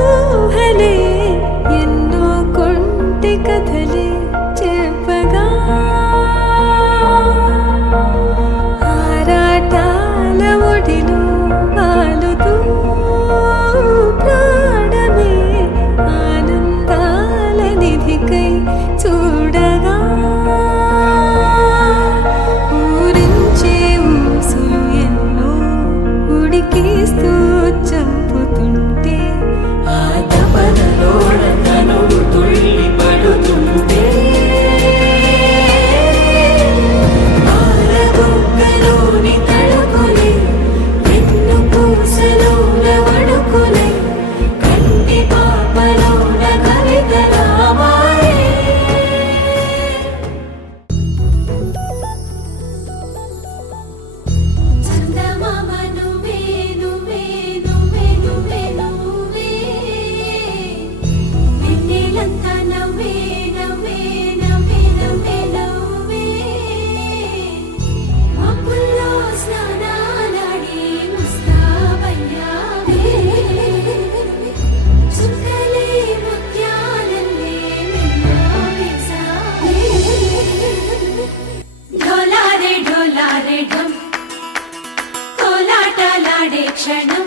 ఊహలే ఎన్నో కొంటె కథలే చెప్పగా ఆరాటాల ఒడిలో వాలుతూ ప్రాణమే ఆనందాల నిధికై చూడగా ఊరించే ఊసులు ఎన్నో ఉడికిస్తూ చంపుతుంటే ఆ తపనలో నన్ను తుళ్ళి పడుతుంటే పాలబుగ్గలోని తడుకులే వెన్ను పూసలోన వడుకులే కంటి పాపలోన కవితలా మారే చందమామ నువ్వే నువ్వే నువ్వే నువ్వే నువ్వే వెన్నెలంతా నవ్వే నవ్వే నవ్వే నవ్వే నవ్వే మబ్బుల్లో స్నానాలాడి ముస్తాబయ్యావే చుక్కలే ముత్యాలల్లే మిన్నా వేసావే ఢోలారే ఢోలారే ఢమ్ కోలాటలాడే క్షణం